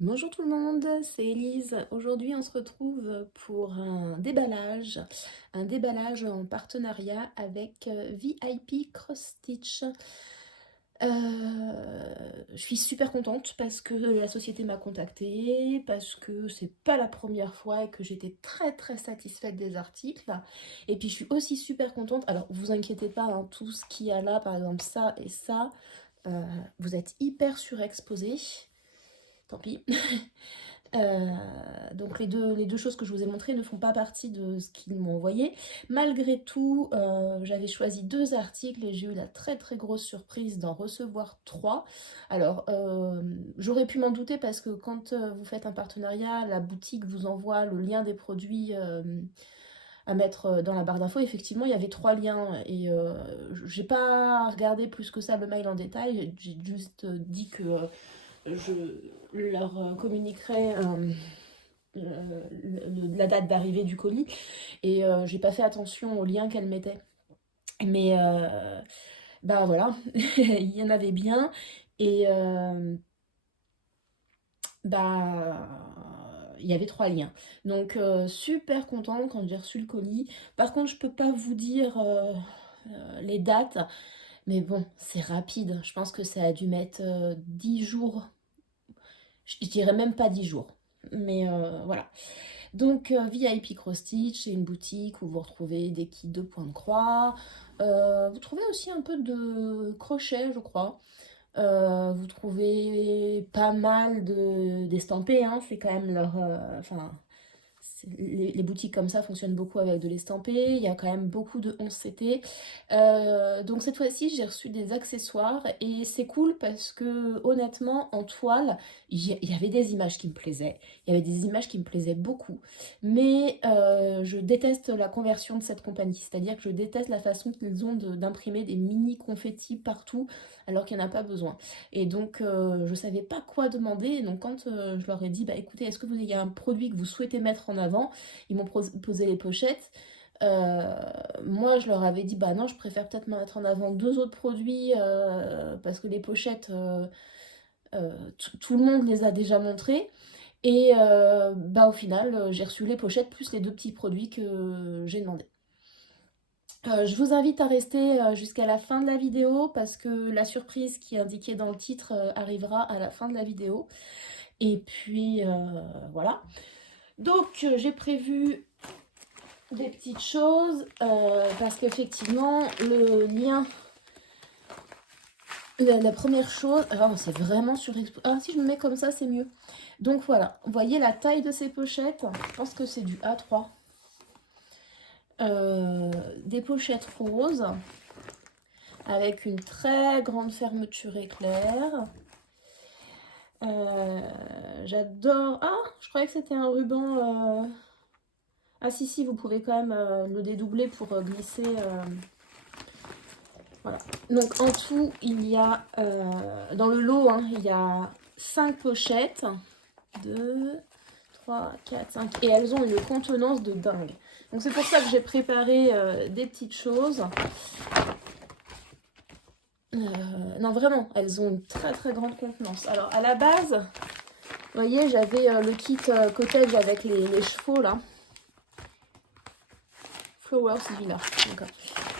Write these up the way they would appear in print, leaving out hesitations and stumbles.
Bonjour tout le monde, c'est Elise. Aujourd'hui, on se retrouve pour un déballage en partenariat avec VIP Cross Stitch. Je suis super contente parce que la société m'a contactée, parce que c'est pas la première fois et que j'étais très satisfaite des articles. Et puis je suis aussi super contente. Alors vous inquiétez pas, hein, tout ce qu'il y a là, par exemple ça et ça, vous êtes hyper surexposés. Tant pis. Euh, donc les deux choses que je vous ai montrées ne font pas partie de ce qu'ils m'ont envoyé. Malgré tout, j'avais choisi 2 articles et j'ai eu la très grosse surprise d'en recevoir 3. Alors, j'aurais pu m'en douter parce que quand vous faites un partenariat, la boutique vous envoie le lien des produits à mettre dans la barre d'infos. Effectivement, il y avait 3 liens et j'ai pas regardé plus que ça le mail en détail. J'ai juste dit que je leur communiquerai la date d'arrivée du colis et j'ai pas fait attention aux liens qu'elle mettait. Mais bah voilà, il y en avait bien et bah il y avait 3 liens. Donc super contente quand j'ai reçu le colis. Par contre, je peux pas vous dire les dates, mais bon, c'est rapide. Je pense que ça a dû mettre 10 jours. Je dirais même pas 10 jours. Mais voilà. Donc VIP Cross Stitch, c'est une boutique où vous retrouvez des kits de points de croix. Vous trouvez aussi un peu de crochet, je crois. Vous trouvez pas mal d'estampés, hein, c'est quand même leur... Enfin, les boutiques comme ça fonctionnent beaucoup avec de l'estampé. Il y a quand même beaucoup de 11CT. Donc cette fois-ci, j'ai reçu des accessoires et c'est cool parce que honnêtement, en toile, il y avait des images qui me plaisaient. Il y avait des images qui me plaisaient beaucoup. Mais je déteste la conversion de cette compagnie. C'est-à-dire que je déteste la façon qu'ils ont d'imprimer des mini confettis partout alors qu'il n'y en a pas besoin. Et donc, je savais pas quoi demander. Et donc, quand je leur ai dit, bah écoutez, est-ce que vous avez un produit que vous souhaitez mettre en avant? Ils m'ont posé les pochettes. Euh, Moi, je leur avais dit, bah non, je préfère peut-être mettre en avant 2 autres produits parce que les pochettes, tout le monde les a déjà montrées. Et bah au final, j'ai reçu les pochettes plus les 2 petits produits que j'ai demandé. Je vous invite à rester jusqu'à la fin de la vidéo parce que la surprise qui est indiquée dans le titre arrivera à la fin de la vidéo. Et puis voilà. Donc j'ai prévu des petites choses parce qu'effectivement le lien, la première chose, alors c'est vraiment surexposé. Ah si je me mets comme ça c'est mieux. Donc voilà, vous voyez la taille de ces pochettes, je pense que c'est du A3. Des pochettes roses avec une très grande fermeture éclair. J'adore... Ah, je croyais que c'était un ruban... Ah si, vous pouvez quand même le dédoubler pour glisser. Voilà. Donc en tout, il y a... dans le lot, hein, il y a 5 pochettes. 2, 3, 4, 5. Et elles ont une contenance de dingue. Donc c'est pour ça que j'ai préparé des petites choses. Non, vraiment, elles ont une très grande contenance. Alors, à la base, vous voyez, j'avais le kit cottage avec les chevaux, là. Flowers Villa.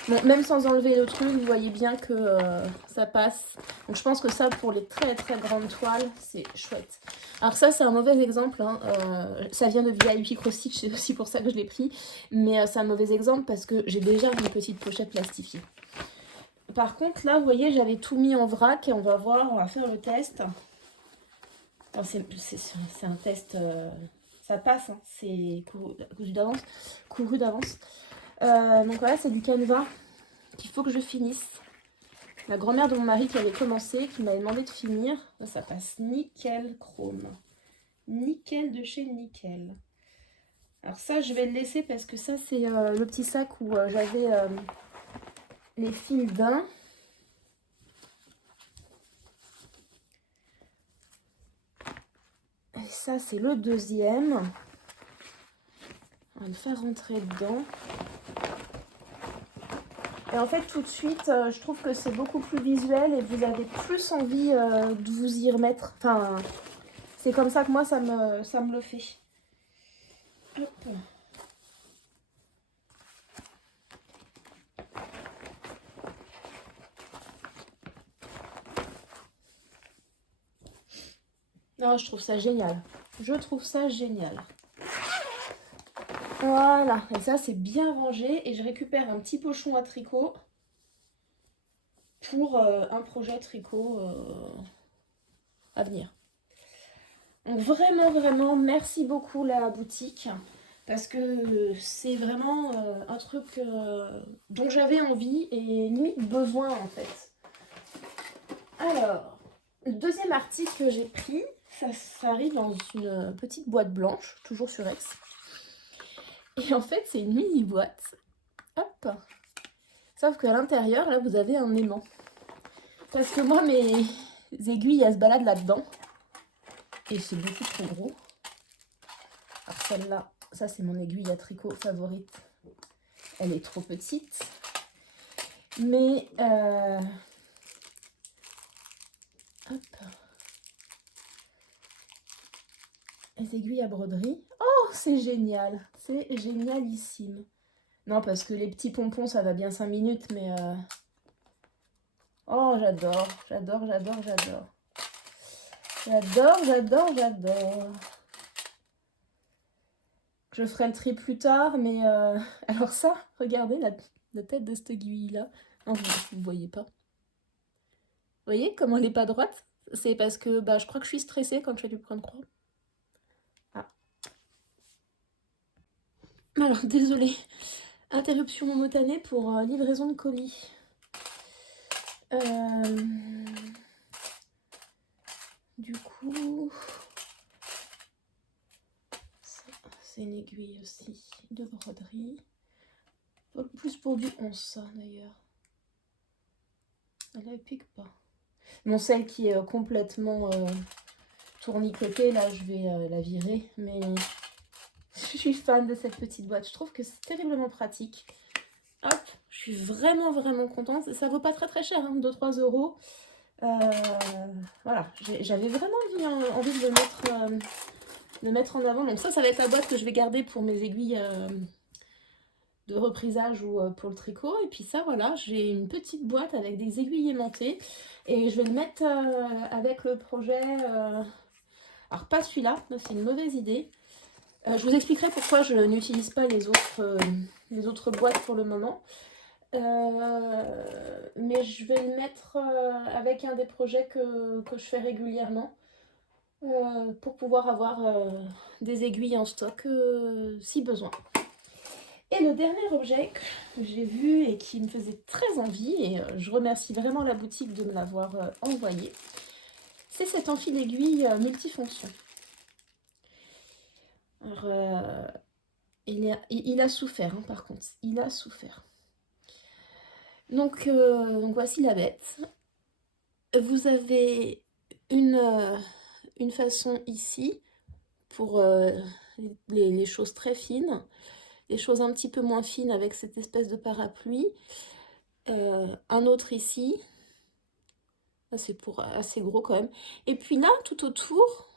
Bon, même sans enlever le truc, vous voyez bien que ça passe. Donc, je pense que ça, pour les très grandes toiles, c'est chouette. Alors ça, c'est un mauvais exemple. Hein. Ça vient de VIP Cross Stitch, c'est aussi pour ça que je l'ai pris. Mais c'est un mauvais exemple parce que j'ai déjà une petite pochette plastifiée. Par contre, là, vous voyez, j'avais tout mis en vrac et on va voir, on va faire le test. C'est un test, ça passe, hein, c'est couru d'avance. Donc voilà, c'est du canevas qu'il faut que je finisse. La grand-mère de mon mari qui avait commencé, qui m'avait demandé de finir. Ça passe nickel chrome. Nickel de chez Nickel. Alors ça, je vais le laisser parce que ça, c'est le petit sac où j'avais les fils d'un. Et ça, c'est le deuxième. On va le faire rentrer dedans. Et en fait, tout de suite, je trouve que c'est beaucoup plus visuel et vous avez plus envie de vous y remettre. Enfin, C'est comme ça que moi, ça me le fait. Hop. Non, je trouve ça génial. Je trouve ça génial. Voilà, et ça c'est bien rangé et je récupère un petit pochon à tricot pour un projet tricot à venir. Donc vraiment, vraiment, merci beaucoup la boutique parce que c'est vraiment un truc dont j'avais envie et limite besoin en fait. Alors, le deuxième article que j'ai pris, ça arrive dans une petite boîte blanche, toujours sur Ex. Et en fait, c'est une mini boîte. Hop. Sauf qu'à l'intérieur, là, vous avez un aimant. Parce que moi, mes aiguilles, elles se baladent là-dedans. Et c'est beaucoup trop gros. Alors celle-là, ça c'est mon aiguille à tricot favorite. Elle est trop petite. Mais... hop. Les aiguilles à broderie. Oh, c'est génial. C'est génialissime. Non, parce que les petits pompons, ça va bien 5 minutes, mais... oh, j'adore, j'adore, j'adore, j'adore. J'adore, j'adore, j'adore. Je ferai le tri plus tard, mais... alors ça, regardez la tête de cette aiguille-là. Non, vous ne voyez pas. Vous voyez comment elle n'est pas droite? C'est parce que je crois que je suis stressée quand je fais du point de croix. Ah. Alors, désolée. Interruption momentanée pour livraison de colis. Du coup... c'est une aiguille aussi de broderie. Plus pour du 11, ça, d'ailleurs. Elle pique pas. Bon, celle qui est complètement tournicotée, là, je vais la virer. Mais je suis fan de cette petite boîte. Je trouve que c'est terriblement pratique. Hop, je suis vraiment, vraiment contente. Ça vaut pas très très cher, hein, 2-3 euros. Voilà, j'avais vraiment envie de le mettre en avant. Donc ça va être la boîte que je vais garder pour mes aiguilles de reprisage ou pour le tricot. Et puis ça, voilà, j'ai une petite boîte avec des aiguilles aimantées. Et je vais le mettre avec le projet... alors pas celui-là, c'est une mauvaise idée. Je vous expliquerai pourquoi je n'utilise pas les autres boîtes pour le moment. Mais je vais le mettre avec un des projets que je fais régulièrement pour pouvoir avoir des aiguilles en stock si besoin. Et le dernier objet que j'ai vu et qui me faisait très envie, et je remercie vraiment la boutique de me l'avoir envoyé, c'est cet enfil aiguille multifonction. Alors, il a souffert, hein, par contre, il a souffert. Donc voici la bête. Vous avez une façon ici pour les choses très fines, les choses un petit peu moins fines avec cette espèce de parapluie. Un autre ici, c'est pour assez gros quand même. Et puis là, tout autour,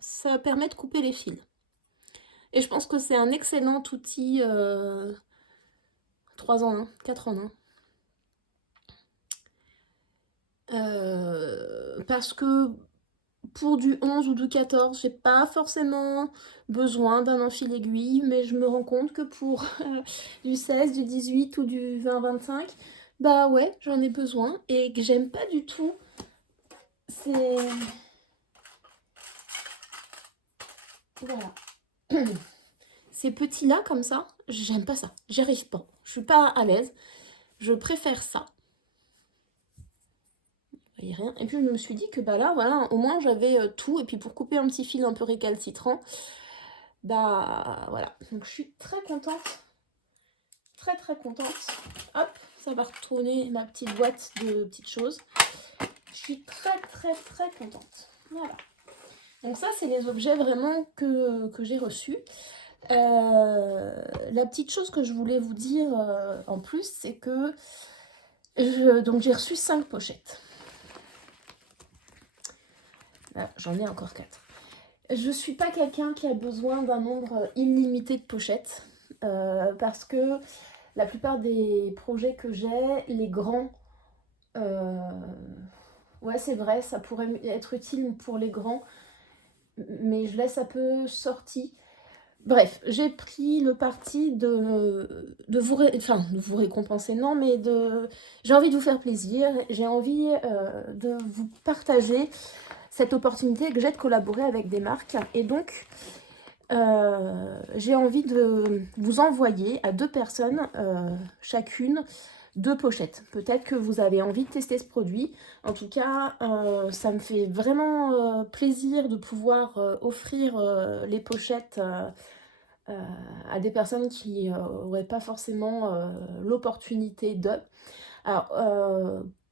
ça permet de couper les fils. Et je pense que c'est un excellent outil 3 en 1, 4 en 1. Parce que pour du 11 ou du 14, j'ai pas forcément besoin d'un enfil aiguille, mais je me rends compte que pour du 16, du 18 ou du 20-25, bah ouais, j'en ai besoin et que j'aime pas du tout. C'est... voilà. Ces petits-là, comme ça, j'aime pas ça. J'y arrive pas. Je suis pas à l'aise. Je préfère ça. Il n'y a rien. Et puis, je me suis dit que là, voilà, au moins, j'avais tout. Et puis, pour couper un petit fil un peu récalcitrant, voilà. Donc, je suis très contente. Très, très contente. Hop, ça va retourner ma petite boîte de petites choses. Je suis très, très, très contente. Voilà. Donc, ça, c'est les objets vraiment que j'ai reçus. La petite chose que je voulais vous dire en plus, c'est que donc j'ai reçu 5 pochettes. Ah, j'en ai encore 4. Je suis pas quelqu'un qui a besoin d'un nombre illimité de pochettes, parce que la plupart des projets que j'ai, les grands, heu, ouais, c'est vrai, ça pourrait être utile pour les grands, mais je laisse un peu sorti. Bref, j'ai pris le parti de vous récompenser, non, mais j'ai envie de vous faire plaisir, j'ai envie, de vous partager cette opportunité que j'ai de collaborer avec des marques et donc j'ai envie de vous envoyer à 2 personnes, chacune, 2 pochettes. Peut-être que vous avez envie de tester ce produit. En tout cas, ça me fait vraiment, plaisir de pouvoir, offrir, les pochettes, heu, à des personnes qui, auraient pas forcément, l'opportunité de. Alors,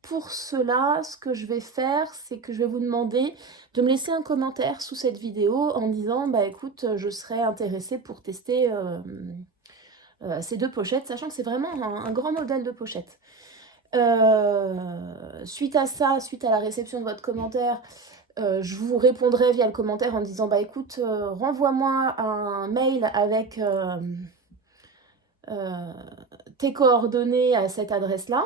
pour cela, ce que je vais faire, c'est que je vais vous demander de me laisser un commentaire sous cette vidéo en me disant: «Bah, écoute, je serais intéressée pour tester, ces 2 pochettes», sachant que c'est vraiment un grand modèle de pochette. Suite à ça, suite à la réception de votre commentaire, je vous répondrai via le commentaire en disant: «Bah, écoute, renvoie-moi un mail avec, heu, tes coordonnées à cette adresse-là».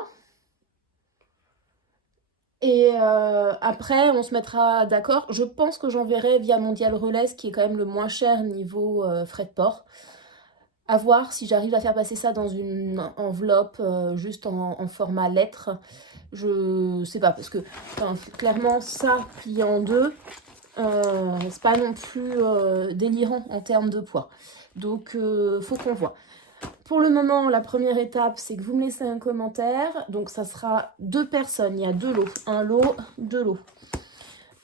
Et après, on se mettra d'accord. Je pense que j'enverrai via Mondial Relais, ce qui est quand même le moins cher niveau, frais de port. À voir si j'arrive à faire passer ça dans une enveloppe, juste en format lettre. Je sais pas, parce que enfin, clairement ça plié en 2, c'est pas non plus, délirant en termes de poids. Donc faut qu'on voit. Pour le moment, la première étape, c'est que vous me laissez un commentaire. Donc ça sera 2 personnes, il y a 2 lots. Un lot, 2 lots.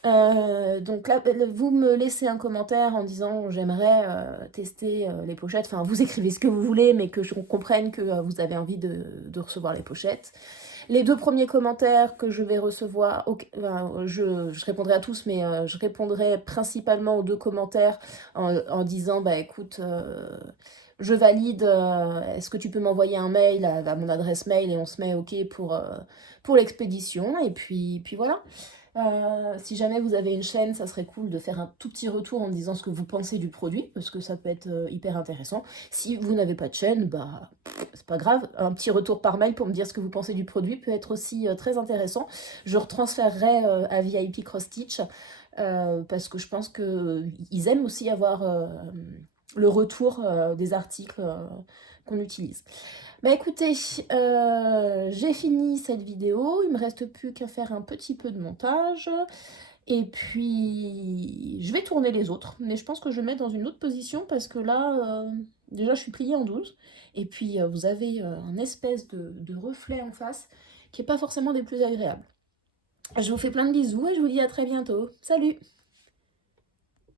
Donc là, vous me laissez un commentaire en disant: «J'aimerais, tester, les pochettes». Enfin, vous écrivez ce que vous voulez, mais que je comprenne que, vous avez envie de recevoir les pochettes. Les 2 premiers commentaires que je vais recevoir, enfin, je répondrai à tous, mais, je répondrai principalement aux 2 commentaires en disant: «Bah, écoute, je valide, est-ce que tu peux m'envoyer un mail à mon adresse mail?» et on se met OK pour l'expédition et puis voilà. Si jamais vous avez une chaîne, ça serait cool de faire un tout petit retour en disant ce que vous pensez du produit, parce que ça peut être, hyper intéressant. Si vous n'avez pas de chaîne, bah, c'est pas grave, un petit retour par mail pour me dire ce que vous pensez du produit peut être aussi, très intéressant. Je retransférerai, à VIP Cross Stitch, parce que je pense qu'ils aiment aussi avoir, le retour, des articles, qu'on utilise. Bah, écoutez, j'ai fini cette vidéo, il me reste plus qu'à faire un petit peu de montage et puis je vais tourner les autres, mais je pense que je vais me mettre dans une autre position parce que là, déjà je suis pliée en 12 et puis, vous avez, un espèce de reflet en face qui est pas forcément des plus agréables. Je vous fais plein de bisous et je vous dis à très bientôt. Salut!